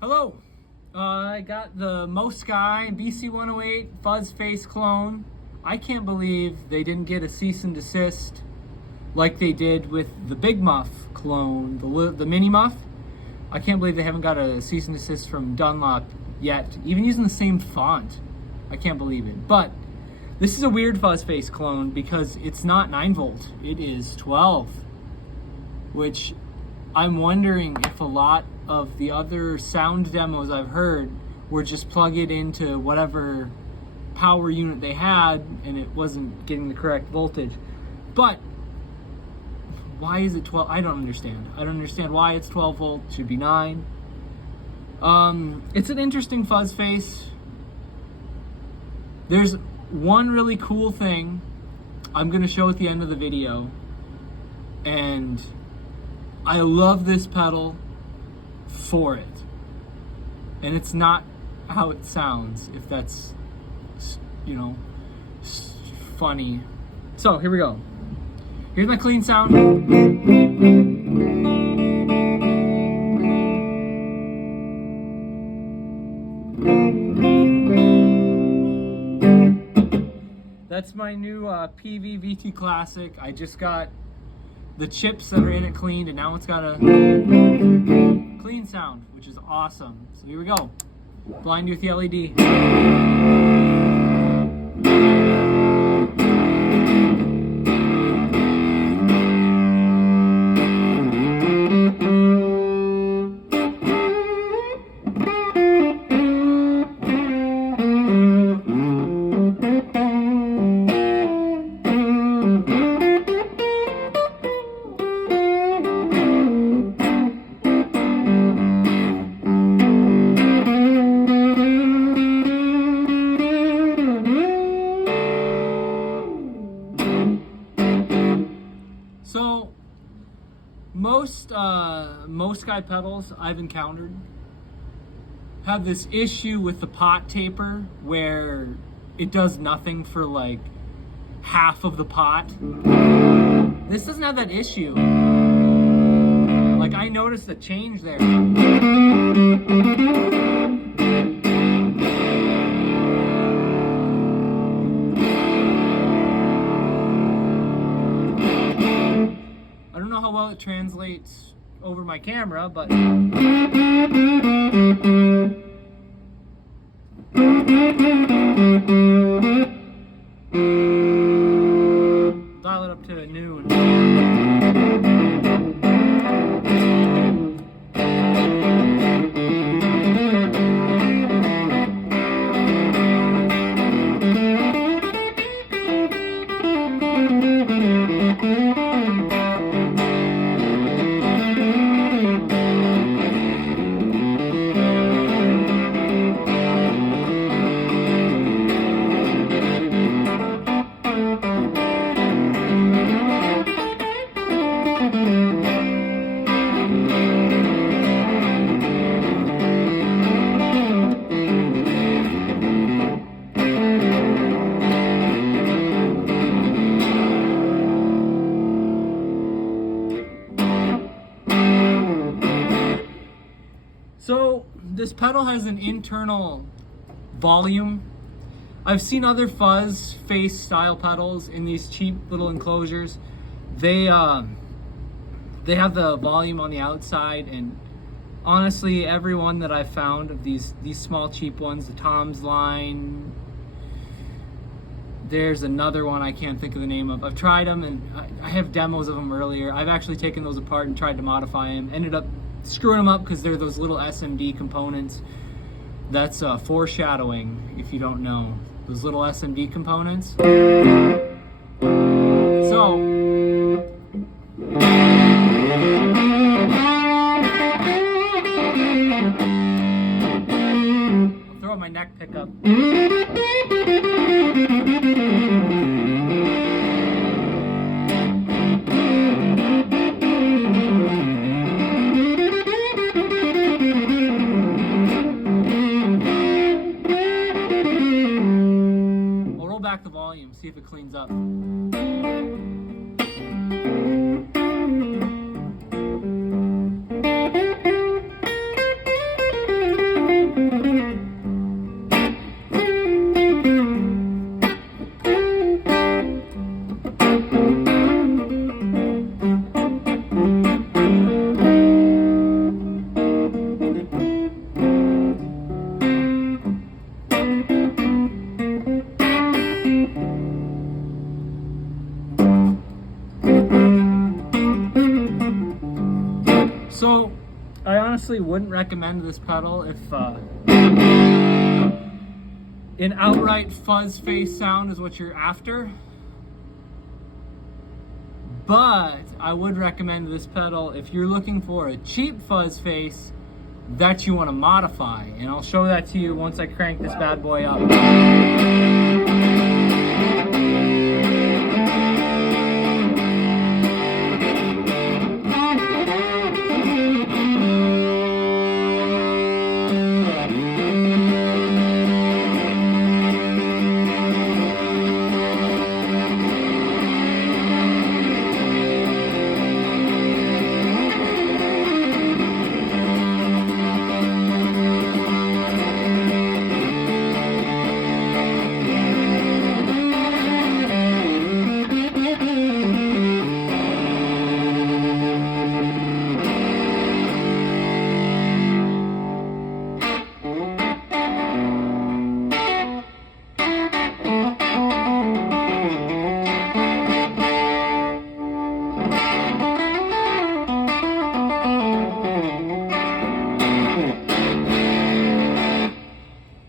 Hello, I got the Mosky BC108 Fuzzface clone. I can't believe they didn't get a cease and desist like they did with the Big Muff clone, the Mini Muff. I can't believe they haven't got a cease and desist from Dunlop yet, even using the same font. I can't believe it. But this is a weird Fuzzface clone because it's not 9 volt, it is 12, which I'm wondering if a lot of the other sound demos I've heard were just plug it into whatever power unit they had and it wasn't getting the correct voltage. But why is it 12? I don't understand. I don't understand why it's 12 volt. It should be 9. It's an interesting fuzz face. There's one really cool thing I'm going to show at the end of the video, and I love this pedal for it. And it's not how it sounds, if that's, funny. So here we go. Here's my clean sound. That's my new PV VT Classic. I just got the chips that are in it cleaned, and now it's got a clean sound, which is awesome. So here we go. Blind you with the LED. So, most Mosky pedals I've encountered have this issue with the pot taper where it does nothing for like half of the pot. This doesn't have that issue. Like, I noticed a change there. I don't know how well it translates over my camera, but dial it up to noon. So this pedal has an internal volume. I've seen other fuzz face style pedals in these cheap little enclosures. They have the volume on the outside, and honestly, every one that I've found of these small cheap ones, the Tom's Line, there's another one I can't think of the name of. I've tried them, and I have demos of them earlier. I've actually taken those apart and tried to modify them. Ended up screwing them up because they're those little SMD components. That's foreshadowing, if you don't know. Those little SMD components. So, I'll throw out my neck pickup. Back the volume, see if it cleans up. honestly wouldn't recommend this pedal if an outright fuzz face sound is what you're after. But I would recommend this pedal if you're looking for a cheap fuzz face that you want to modify. And I'll show that to you once I crank this bad boy up.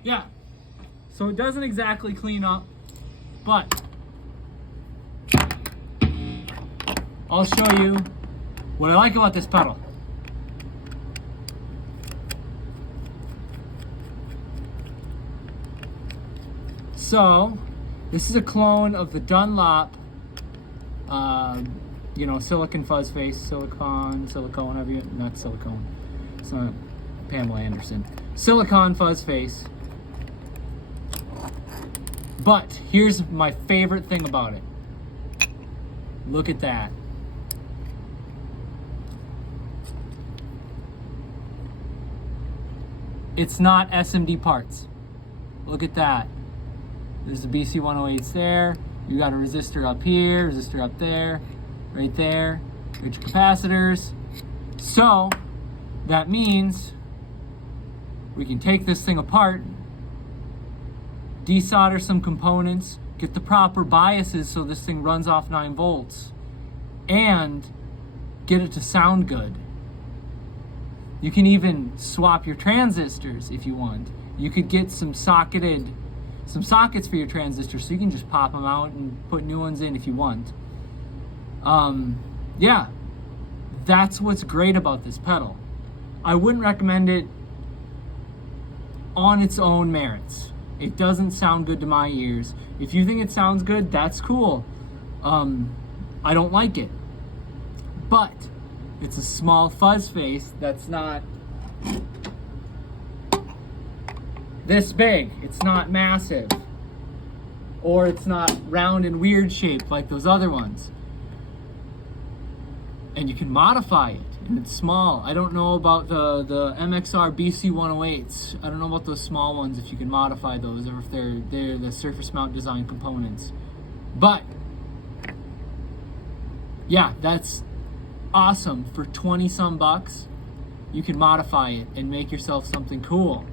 Yeah, so it doesn't exactly clean up, but I'll show you what I like about this pedal. So, this is a clone of the Dunlop, silicone fuzz face, silicone, whatever you, not silicone, it's not Pamela Anderson. Silicone fuzz face. But here's my favorite thing about it. Look at that. It's not SMD parts. Look at that. There's the BC108s there. You got a resistor up here, resistor up there, right there. There's your capacitors. So that means we can take this thing apart, desolder some components, get the proper biases so this thing runs off 9 volts, and get it to sound good. You can even swap your transistors if you want. You could get some sockets for your transistors, so you can just pop them out and put new ones in if you want. Yeah, that's what's great about this pedal. I wouldn't recommend it on its own merits. It doesn't sound good to my ears. If you think it sounds good, that's cool. I don't like it. But it's a small fuzz face that's not this big. It's not massive. Or it's not round and weird shaped like those other ones. And you can modify it, and it's small. I don't know about the MXR BC108s. I don't know about those small ones, if you can modify those, or if they're the surface mount design components. But yeah, that's awesome. For 20 some bucks, you can modify it and make yourself something cool.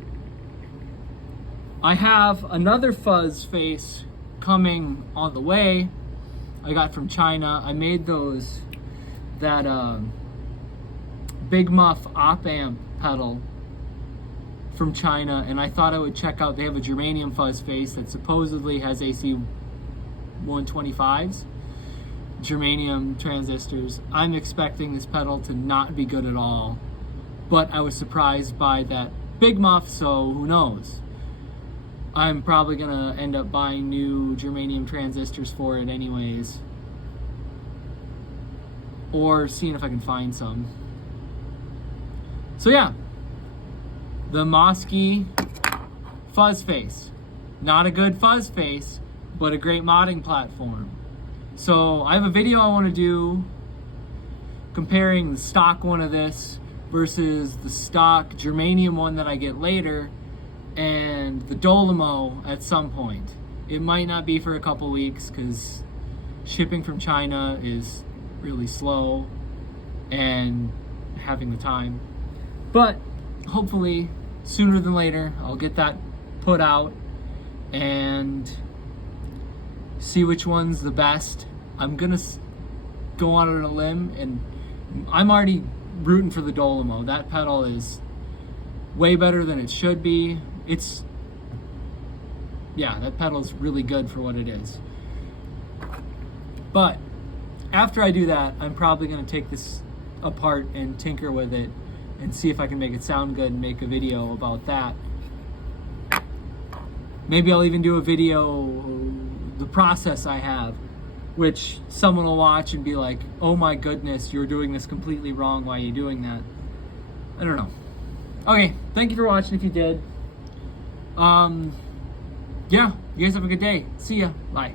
I have another fuzz face coming on the way. I got from China. I made that Big Muff op amp pedal from China, and I thought I would check out. They have a germanium fuzz face that supposedly has AC 125s, germanium transistors. I'm expecting this pedal to not be good at all, but I was surprised by that Big Muff, so who knows. I'm probably gonna end up buying new germanium transistors for it anyways, or seeing if I can find some. So yeah, the Mosky Fuzzface. Not a good fuzz face, but a great modding platform. So I have a video I want to do comparing the stock one of this versus the stock germanium one that I get later, and the Dolimo at some point. It might not be for a couple weeks because shipping from China is really slow and having the time. But hopefully sooner than later I'll get that put out and see which one's the best. I'm gonna go on a limb, and I'm already rooting for the Dolomio. That pedal is way better than it should be. That pedal's really good for what it is. But after I do that, I'm probably going to take this apart and tinker with it and see if I can make it sound good and make a video about that. Maybe I'll even do a video, the process I have, which someone will watch and be like, oh my goodness, you're doing this completely wrong. Why are you doing that? I don't know. Okay, thank you for watching if you did. Yeah, you guys have a good day. See ya. Bye.